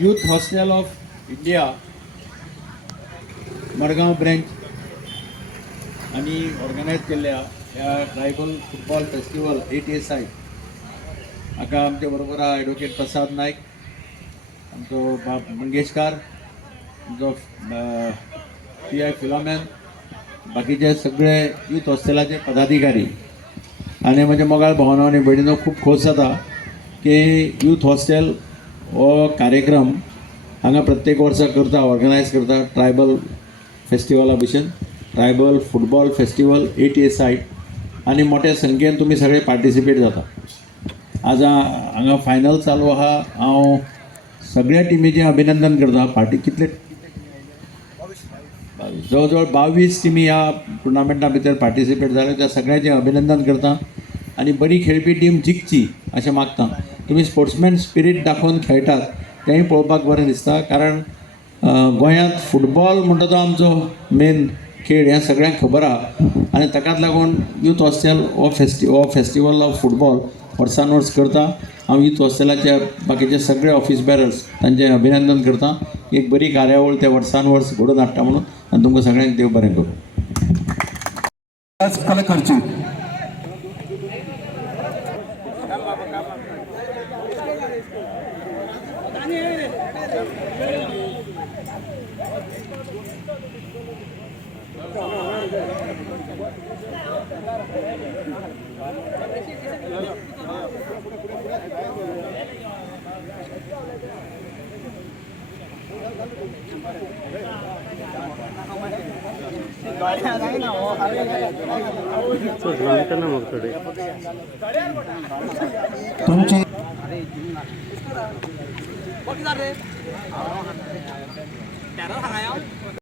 Youth hostel of India Madgaon branch आणि organise केल्ल्या ह्या ट्रायबल फुटबॉल फेस्टिवल ATSI हाका आमचे बरोबर आहा ॲडवोकेट प्रसाद नायक, आमचो बाब मंगेशकार, आमचो PI फिलोमेन, बाकीचे सगळे यूथ हॉस्टेलाचे पदाधिकारी आणि म्हजे मोगाळ भावनो आनी भयणीनो खूब खोस जाता की यूथ हॉस्टेल हो कार्यक्रम हांगा प्रत्येक वर्सा करता, ऑर्गनायज करता ट्रायबल फेस्टिवला भशेन ट्रायबल फुटबॉल फेस्टिवल ATSI आणि मोठ्या संख्येन तुम्ही सगळे पार्टिसिपेट जाता. आज हांगा फायनल चालू आहा. हांव सगळ्या टिमीचें अभिनंदन करता. पार्टी कितले जवळ जवळ 22 टिमी ह्या टुर्नामेंटा भितर पार्टिसिपेट जाले. त्या सगळ्यांचें अभिनंदन करता आणि बरी खेळपी टीम जिखची अशें मागता. तुम्ही स्पोर्ट्समॅन स्पिरीट दाखोवन खेळटात तेंय पळोवपाक बरें दिसता, कारण गोंयांत फुटबॉल म्हणटा तो आमचो मेन खेळ हें सगळ्यांक खबर आहा आनी ताकाच लागून यूथ हॉस्टेल हो फेस्टिवल ऑफ फुटबॉल वर्सान वर्स करता. हांव यूथ हॉस्टेलाचे बाकीचे सगळे ऑफिस बॅरर्स तांचें अभिनंदन करता. एक बरी कार्यावळ ते वर्सान वर्स घडोवन हाडटा म्हणून आनी तुमकां सगळ्यांक देव बरें करूं. तुमची